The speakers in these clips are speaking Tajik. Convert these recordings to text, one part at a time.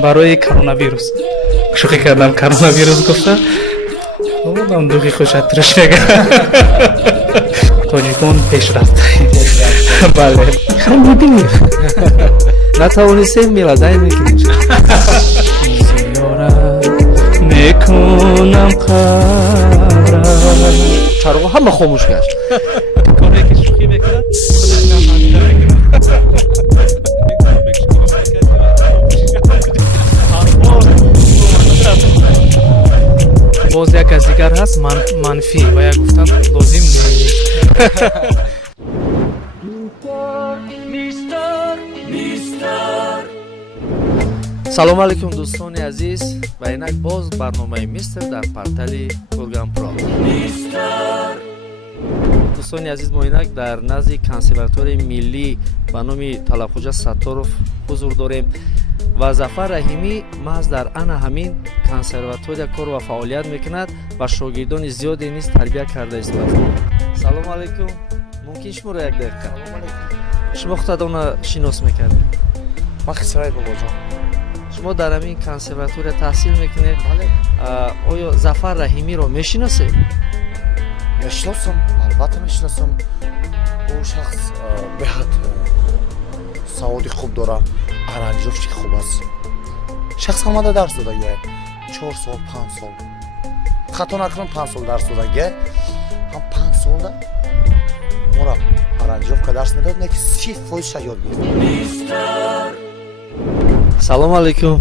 برای کرونا ویروس شوخی کردم. کرونا ویروس گفتم اون دوغی خوش اترش نگه تاجیکون پیش رفت. بله خیلی میبینید نتوانستیم میلادای میکنیم زیارت میکنم قبرت. چراغ همه خاموش کرد. کاری که شوخی بکرد خودش نفهمیده. باز یک از دیگر هست منفی و یک گفتن لازم نیست. салом алейкум дӯстони азиз ва инак боз барномаи мистер дар портали Kurgan Pro. дӯстони азиз мо инак дар назди консерваторияи миллӣ ба номи Талабхоҷа Сатторов ҳузур дорем ва Зафар Раҳимӣ маҳз дар ана ҳамин консерватория кор ва фаъолият мекунад ва шогирдони зиёде низ тарбия карда истод. салому алейкум, мумкин шуморо як дақиқа шумо худатона шинос мекардед? ман Хисрай бобоҷон. шумо дар ҳамин консерватория таҳсил мекунед. оё Зафар Раҳимиро мешиносед? мешиносам, албатта мешиносам. ӯ шахс беҳад саводи хуб дора, аранҷировщик хуб аст. шахс ҳамада дарс додагия 4 сол 5 сол хато накунам 5 сол дарс додагия ҳам 5 солда мора аранҷировка дарс медод, неки 30% шаёд гирифт. салому алейкум.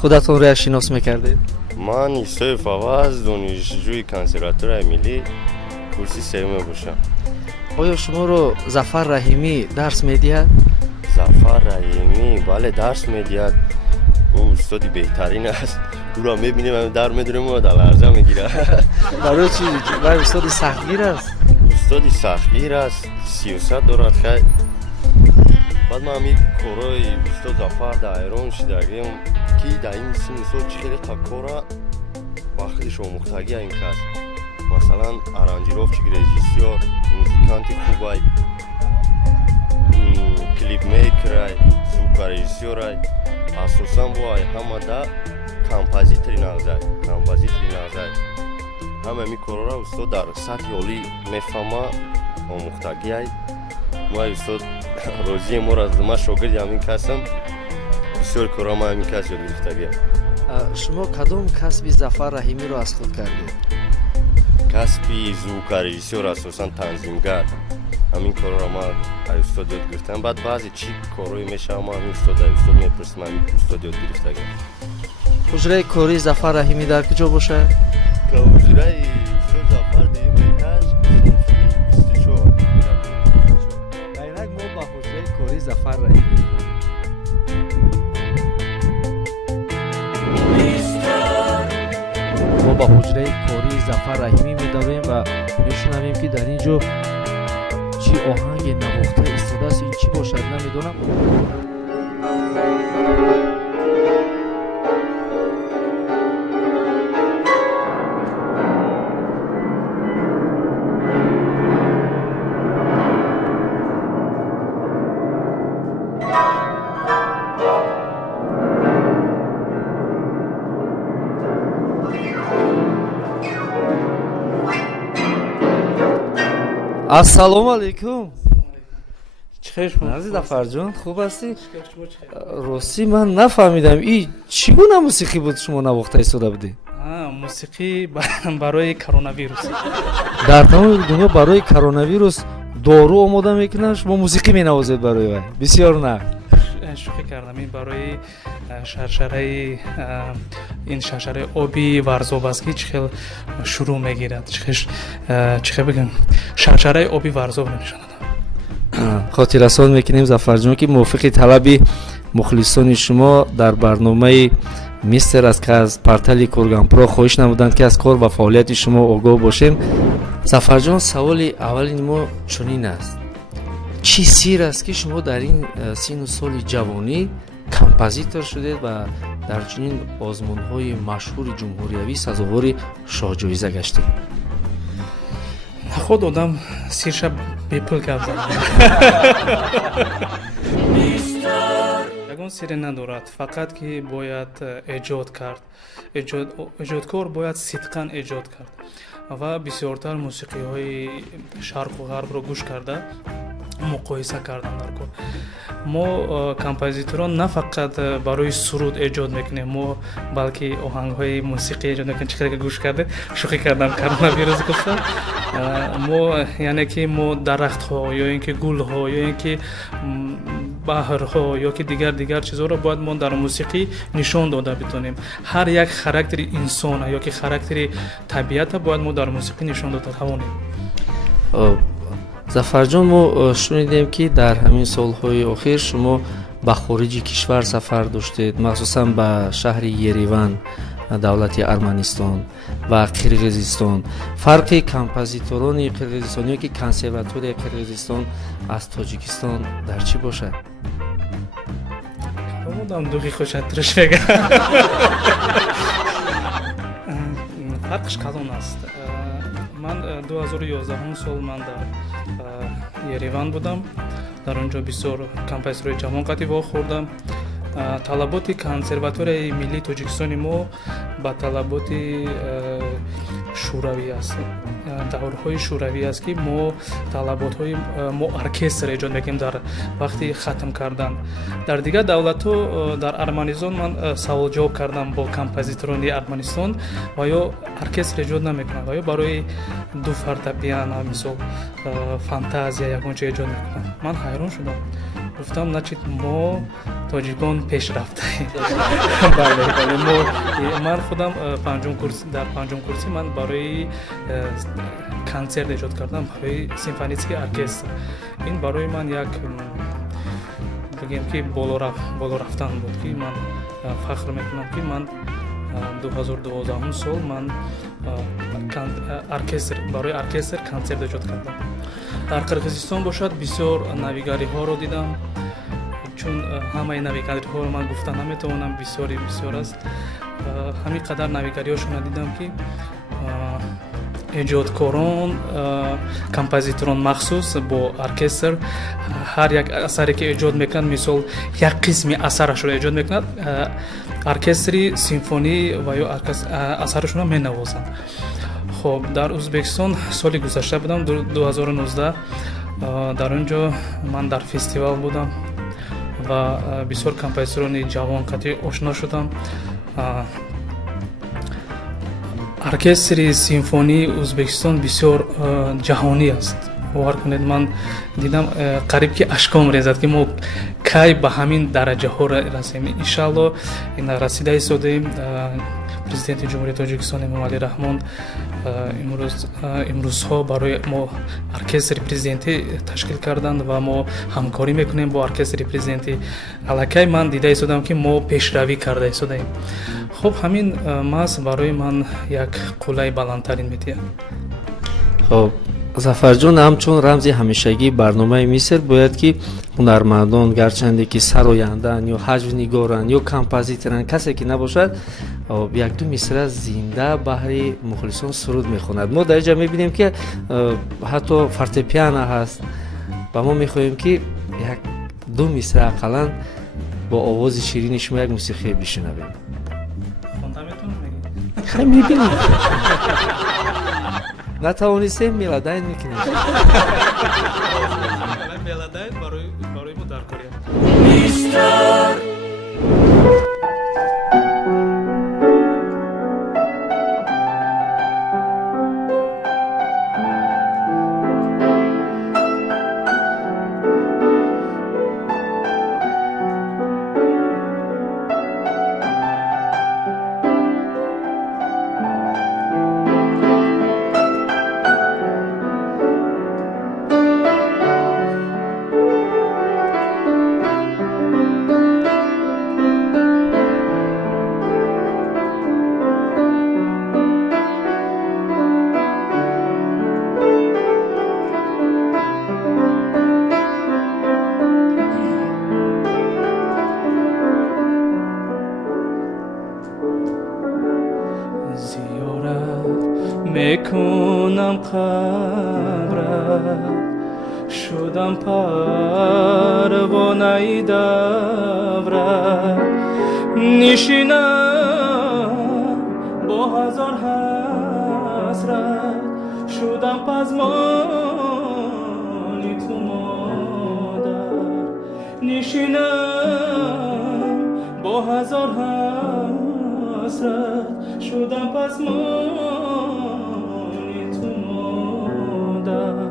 худатонро як шинос мекардед? ман Исои Фаваз, донишҷӯи консерваторияи миллӣ, курси севуме бошам. оё шуморо Зафар Раҳимӣ дарс медиҳад? Зафар Раҳимӣ бале дарс медиҳад. ӯ устоди беҳтарин аст. ӯро мебинем дар медурем ӯ дар ларза мегирад. барои чӣ? вай устоди сахтгир аст. устоди сахтгир аст, сиёсат дорад. хай баъд ман ҳамин корои устод Зафар дар ҳайрон шудагем ки дар ин синусол чӣ хеле қакора ба худаш омӯхтагия ин кас. масалан аранҷировчик, режиссёр, музиканти хубай, клипмейкерай, звукорежиссёрай, асосан боай ҳамада композитори нағзай. ҳамаи корора устод дар сатҳи олӣ мефаҳма омӯхтагиай. май устод розие мора ман шогирди ҳамин касам. бисёр кора ман ҳамин кас ёд гирифтагиам. шумо кадом касби Зафар Раҳимиро аз худ кардед? касби звукорежиссёр, асосан танзимгар. ҳамин корора ман ай устод ёд гирифтам. баъд баъзе чӣ корое мешавам ман ҳамин устод ай устод мепурсам, ҳамин устод ёд гирифтагиам. ҳуҷраи кори Зафар Раҳимӣ дар куҷо бошад? ҳуҷраи устод Зафар дидим этаж 24. ва инак мо ба ҳуҷраи кори Зафар Раҳимӣ медавем ва мешунавем ки дар ин ҷо чӣ оҳанге навохта истодааст. ин чӣ бошад намедонам. ассалому алейкум. چی خیش بود؟ назди Зафарҷон, хуб ҳастӣ? ростӣ ман нафаҳмидам ин чӣ гуна мусиқӣ буд шумо навохта истода будед? موسیقی برای کرونا ویروس. дар тамоми дунё барои коронавирус дору омода мекунанд, шумо мусиқӣ менавозед барои вай. бисёр на شوخی کردم. این برای شرشره آبی ورزاب است که چخیل شروع میگیرد. چخیل بگم شرشره آبی ورزاب نمیشوند. хотиррасон мекунем Зафарҷон ки мувофиқи талаби мухлисони шумо дар барномаи мистер аст ки аз портали Kurgan Pro хоҳиш намуданд ки аз кор ва фаъолияти шумо огоҳ бошем. Зафарҷон, саволи аввали мо чунин аст: чӣ сир аст ки шумо дар ин сину соли ҷавонӣ композитор шудед ва дар чунин озмунҳои машҳури ҷумҳуриявӣ сазовори шоҳҷоиза гаштед? خود آدم سیرش بپل کرد. یکون сире надорад, фақат ки бояд эҷод кард. Эҷодкор бояд сидқан эҷод кард ва бисёртар мусиқиҳои шарқу ғарбро гӯш карда муқоиса кардан дар кор. мо композиторон на фақат барои суруд эҷод мекунем, мо балки оҳангҳои мусиқӣ эҷод мекунем. Чӣ қадar гӯш карде? Шӯхӣ кардам коронавирус гуфта. мо яъне ки мо дарахтҳо ё ин ки гулҳо ё ин ки баҳрҳо ё ки дигар чизҳоро бояд мо дар мусиқӣ нишон дода битонем. ҳар як характери инсона ё ки характери табиата бояд мо дар мусиқӣ нишон дода тавонем. зафарҷон, мо шунидем ки дар ҳамин солҳои охир шумо ба хориҷи кишвар сафар доштед, махсусан ба шаҳри Ереван, давлати Арманистон ва Қирғизистон. фарқи композиторони қирғизистон ё ки консерваторияи қирғизистон аз тоҷикистон дар чӣ бошад? Будам дуғи хушад турш мегам. Фарқш калон аст. Ман 2011 сол ман дар Ереван будам. Дар онҷо бисёр композиторои ҷавон қатӣ вохӯрдам. талаботи консерваторияи миллии тоҷикистони мо ба талаботи шӯравӣ аст. даврҳои шӯравӣ аст ки мо талаботҳои мо оркестр эҷод мекунем дар вақти хатм кардан. дар дигар давлатҳо, дар Арманистон ман саволҷавоб кардам бо композиторони Арманистон ва ё оркестр эҷод намекунанд ва ё барои ду фортепиано мисол фантазия ягонча эҷод мекунанд. ман ҳайрон шудам. гуфтам начи мо тоҷикон пеш рафтаем. бале ман худам дар панҷум курси ман барои консерт эҷод кардам, барои симфонический оркестр. ин барои ман як бигем ки боло рафтан буд ки ман фахр мекунам ки ман 2012 сол ман барои оркестр консерт эҷод кардам. дар Қирғизистон бошад бисёр навигариҳоро дидам. чун ҳамаи навигариҳоро ман гуфта наметавонам, бисёр аст. ҳамин қадар навигариҳошона дидам ки эҷодкорон, композиторон махсус бо оркестр ҳар як асаре ки эҷод мекунад, мисол як қисми асарашро эҷод мекунад, оркестри симфонӣ ва ё асарашонро менавозанд. хоб дар Ӯзбекистон соли гузашта будам, 2019. дар он ҷо ман дар фестивал будам ва бисёр композиторони ҷавонқатӣ ошно шудам. оркестри симфонии Ӯзбекистон бисёр ҷаҳонӣ аст. бовар кунед, ман дидам қариб ки ашком резад ки мо кай ба ҳамин дараҷаҳо расем. иншалло расида истодаем. президенти ҷумҳурияти Тоҷикистон Эмомалӣ Раҳмон имрӯзҳо барои мо оркестри президентӣ ташкил карданд ва мо ҳамкорӣ мекунем бо оркестри президентӣ. аллакай ман дида истодам ки мо пешравӣ карда истодаем. хуб, ҳамин маҳз барои ман як қулаи баландтарин метиҳад. хоб, зафарҷон, ҳамчун рамзи ҳамешагии барномаи Миср бояд ки ҳунармандон, гарчанде ки сароянданд ё ҳаҷвнигоранд ё композиторанд, касе ки набошад як-ду мисра зинда баҳри мухлисон суруд мехонад. мо дар инҷа мебинем ки ҳатто фортепиано ҳаст ва мо мехоҳем ки як-ду мисра ақаллан бо овози ширини шумо як мусиқие бишунавем. хонда метавонем? хай мебинем. натавонистем мелодайн мекунем. мелодайн барои мо дар корем. میکنم قبرت شدم پروانه دورت نشینم با هزار حسرت شدم پزمانی تو مادر نشینم با هزار حسرت شدم پزمانی تو مادر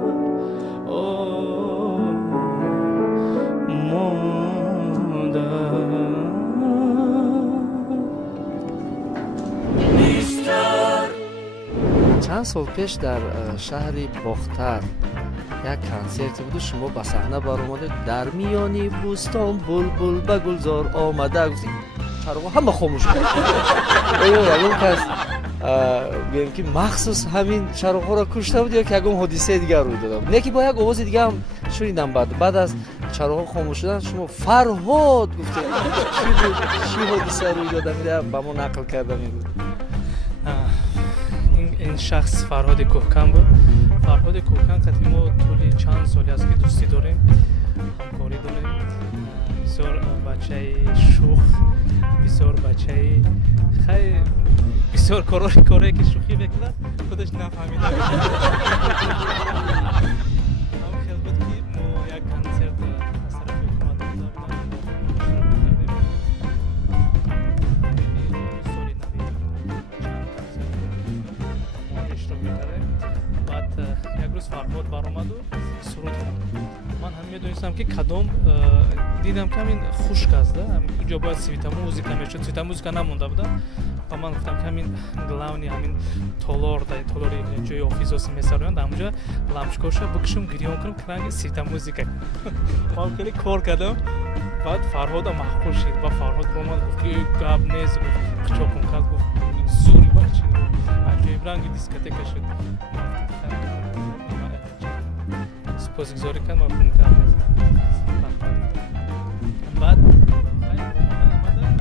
چند سال پیش در شهر باختر یک کنسرتی بود و شما به صحنه برآمدید در میانی بوستان بلبل به گلزار آمده گفتید چراغا همه خاموش بود یگون کس بگیم که مخصوص همین چراغا را کشته بود یا که یگون حادثه دیگر روی داده بود نه که با یک آواز دیگه هم شنیدم بعد از چراغا خاموش شدن شما فرهاد گفتید چی بود چی حادثه روی داده میده به ما نقل کرده میگود این شخص فرهاد کوهکن بود. فرهاد کوهکن که ما طول چند سالی است که دوستی داریم، همکاری داریم. بسیار بچه شوخ، بسیار بچه خیلی بسیار کاری که شوخی بکنه خودش نفهمیده. هم خیلی بود که ما یک کنسرت از طرف حکومت دادیم. یک روز فرهاد برآمد و سرود خواند. من هم میدونستم که کدام دیدم که همین خشک است اونجا باید سویتا موزیکا میشد. سویتا موزیکا نمونده بود و من گفتم که همین گلاونی همین تالار جای آفیس میسازن اونجا لامچکوشا بکشم گریون کنم که سویتا موزیکا من خیلی کار کردم. بعد فرهاد معقول شد و فرهاد برآمد گفت که گاب نیست گفت خچوکم کرد گفت زوری بچه عجیب رنگ دیسکوتک شد. سپاسگزاری کردم و فیلم کردم. بعد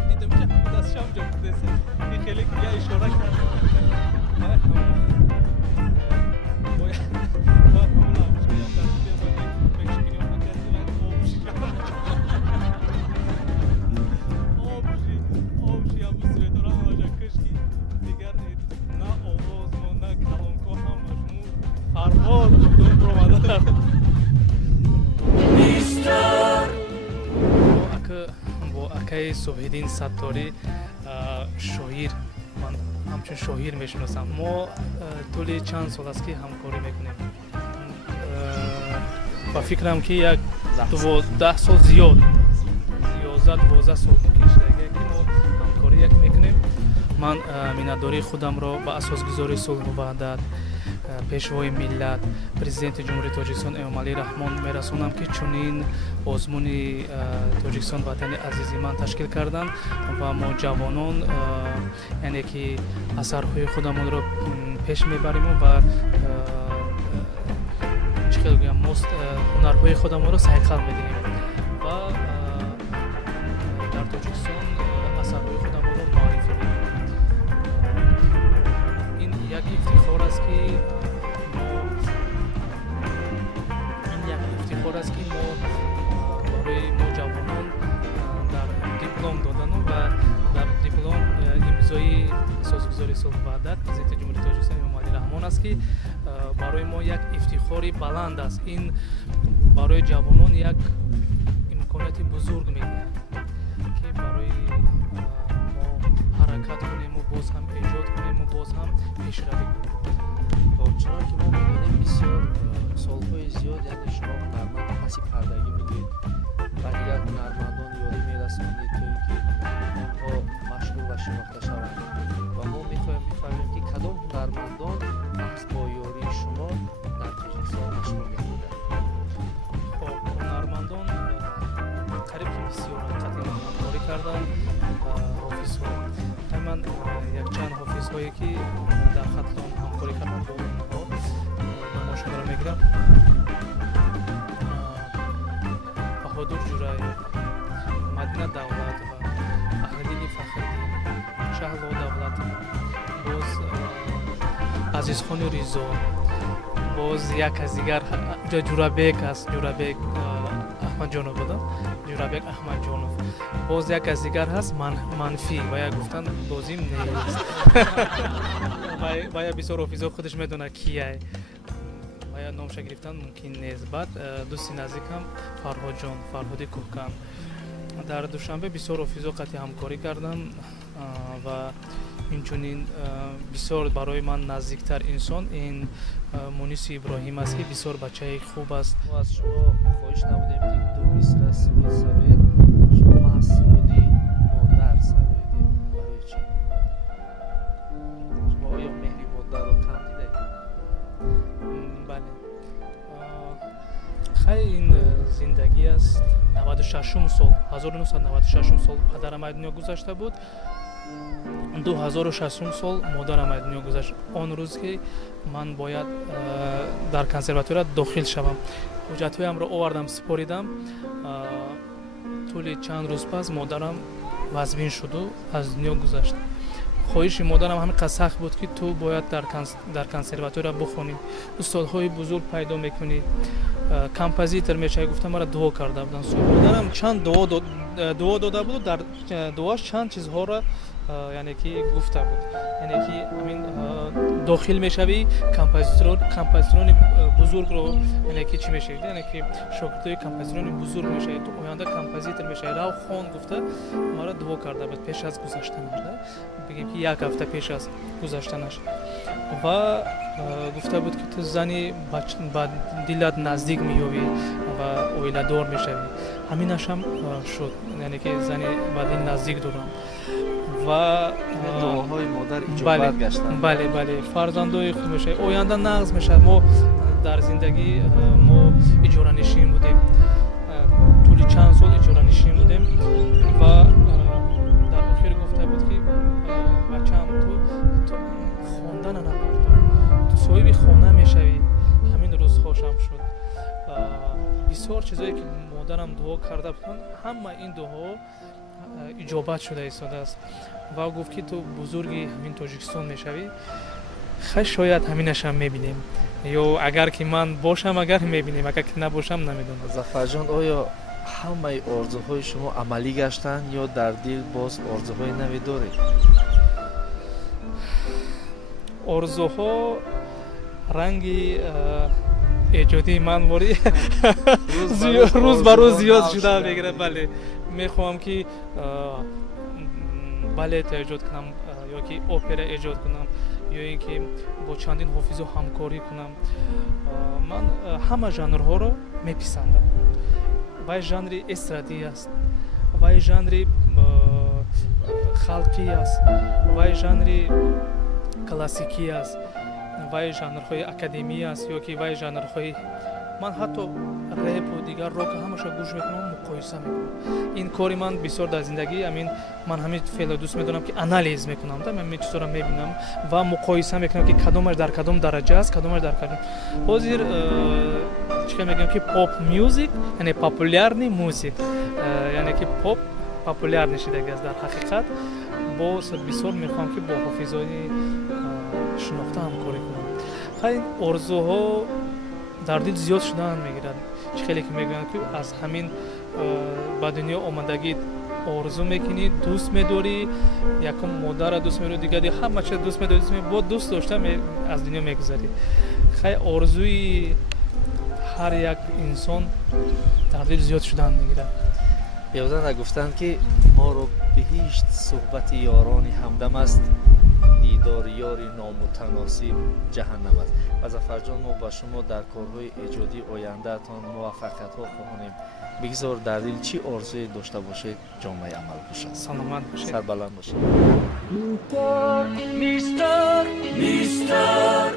دیدم که دستشم جا بوده این خیلی یه اشاره کرد. بعد همون همشون هم دستی بکنیم بکشکنیم و کردیم آبشی هم بسوی دارم آجا کشکی دیگر نه آواز و نه کلامکو هم باشمون فرهاد دون پروماده دارم. با اکای صبحیدین ستاری شاعر من همچون شاعر میشناسم. ما طول چند سال است که همکاری میکنیم و فکرم که یک 12 سال زیاد 11-12 سال کشیده که ما همکاری میکنیم. من میnnتداری خودم را به اساسگذاری صلح و وحدت پیشوای ملت پرزیدنت جمهوری تاجیکستان امامعلی رحمان میرسونم که چنین آزمون تاجیکستان وطن عزیزی من تشکیل کردن و ما جوانان یعنی که اثرهای خودمون را پیش میبریم و چه بگم هنرهای خودمون را سعی میدیم و در تاجیکستان اثرهای خودمون را معرفی میدیم. این یک افتخار است که ما برای ما جوانان در دیپلم دادن و در دیپلم امضای اساسگذاری صلح و وحدت پرزیدنت جمهوری تاجیکستان امامعلی رحمان است که برای ما یک افتخاری بلند است. این برای جوانان یک امکانات بزرگ میده که برای ما حرکت کنیم و باز هم ایجاد کنیم و باز هم پیشروی کنیم. چرا که ما می‌بینیم بسیار سالهای زیاد یعنی شما هنرمند پسی پردگی میدید و دیگر هنرمندان یاری میرسانید تا اینکه آنها مشهور و شناخته شوند و ما می‌فهمیم که کدام هنرمندان محض با یاری شما در تاجیکستان مشهور گردیدند. خب هنرمندان قریب که بسیار قطعی همکاری کردن. حافظها من یک چند حافظهایی که در خطلان همکاری کردن با اونها نماشون را میگیرم. بهادر جورایی، مدینه دولت و اهلیل فخردین، شهلا دولت، باز عزیزخان ریزا و боз як аз дигар ҷурабек аст, ҷурабек аҳмадҷонов будам, ҷурабек аҳмадҷонов. Боз як аз дигар ҳаст манфӣ ва як гуфтан бозим нест. ва я бисёр офизо худаш медонад кияй. Ва я номша гирифтан мумкин нест. Баъд дӯсти наздикам Фарҳодҷон, Фарҳоди Кӯҳкам. Дар душанбе бисёр офизо қатъи ҳамкорӣ кардам ва инчунин бисёр барои ман наздиктар инсон ин Муниси Иброҳим аст, ки бисёр бачаи хуб аст. аз шумо хоҳиш намудем ки ду мисра суруд сароед, шумо маҳз суруди модар сароедед. Барои чӣ? Шумо оё меҳри модарро кам дидед? Бале. Хай ин зиндагӣ аст. 96 сол, 1996 сол падарам аз дунё гузашта буд. 2060 сол модарам аз дунё гузашт. Он рӯз ки ман бояд дар консерватория дохил шавам. ҳуҷҷатҳоямро овардам, супоридам. тӯли чанд рӯз пас модарам вазбин шуду аз дунё гузашт. хоҳиши модарам ҳамин қадр сахт буд ки ту бояд дар консерватория бухонӣ, устодҳои бузург пайдо мекунӣ, композитор мешавӣ. Гуфтам мара дуо карда будам. Модарам чанд дуо дода буд, дар дуоаш чанд чизҳоро яъне ки гуфта буд. Яъне ки ҳамин дохил мешавӣ, композиторони бузургро, яъне ки чӣ мешавӣ, яъне ки шогирдои композиторони бузург мешавӣ, ту оянда композитор мешавӣ. Рав хон гуфта мара дуо карда буд пеш аз гузаштанаш, бигем ки як ҳафта пеш аз гузаштанаш. Ва гуфта буд ки ту зани ба дилат наздик меёвӣ ва оиладор мешавӣ. Ҳаминашам шуд, яъне ки зани ба дил наздик дорам. ва дуоҳои модар иҷобат гаштанд. бале фарзандои худ мешавад, оянда нағз мешавад. Мо дар зиндагӣ мо иҷоранишин будем, тӯли чанд сол иҷоранишин будем ва дар охир гуфта буд ки бачаам ту хондан набар, ту соҳиби хона мешавӣ. ҳамин рӯз хошам шуд. бисёр чизое ки модарам дуо карда буд, ҳама ин дуоҳо иҷобат шуда истодааст. ва гуфт ки ту бузурги ҳамин Тоҷикистон мешавӣ. хай шояд ҳаминашам мебинем, ё агар ки ман бошам, агар мебинем, агар ки набошам намедонам. Зафарҷон, оё ҳамаи орзуҳои шумо амалӣ гаштанд ё дар дил боз орзуҳои наве доред? орзуҳо ранги эҷодии ман бори рӯз ба рӯз зиёд шуда мегирад. Бале, мехоҳам ки балет эҷод кунам, ё ки опера эҷод кунам, ё ин ки бо чандин ҳофизо ҳамкорӣ кунам. Ман ҳама жанрҳоро меписандам. вай жанри эстрадӣ аст, вай жанри халқӣ аст, вай жанри классикӣ аст, вай жанрҳои академӣ аст, ё ки вай жанрҳои ман ҳатто репу дигар рок ҳамаша гӯш мекунам, муқоиса мекунам. ин кори ман бисёр дар зиндагӣ, ман ҳамин феъло дӯст медорам ки анализ мекунам, ҳамин чизоро мебинам ва муқоиса мекунам ки кадомаш дар кадом дараҷа аст, кадомаш дар кадом. ҳозир чиқа мегӯям ки поп мюзик, яъне популярный музик, яъне ки поп популярный шудагӣ аст. Дар ҳақиқат бисёр мехоҳам ки бо ҳофизои шинохта ҳамкорӣ кунам. ин орзуҳо дар дил зиёд шудан мегирад. чӣ хеле ки мегӯям ки аз ҳамин ба дунё омадагӣ орзу мекунӣ, дӯст медорӣ, якум модарро дӯст медорӣ, дигари ҳама чиз дӯст медорӣ, бо дӯст дошта аз дунё мегузарӣ. хай орзуи ҳар як инсон дар дил зиёд шудан мегирад. ёзан гуфтанд ки моро биҳишт суҳбати ёрони ҳамдам аст, дидори ёри номутаносиб ҷаҳаннам аст. ва Зафарҷон, мо ба шумо дар корҳои эҷодӣ ояндаатон муваффақиятҳо хоҳонем. бигзор дар дил чӣ орзуе дошта бошед ҷомаи амал бошад. саломат бошед. сарбаланд бошед. Mister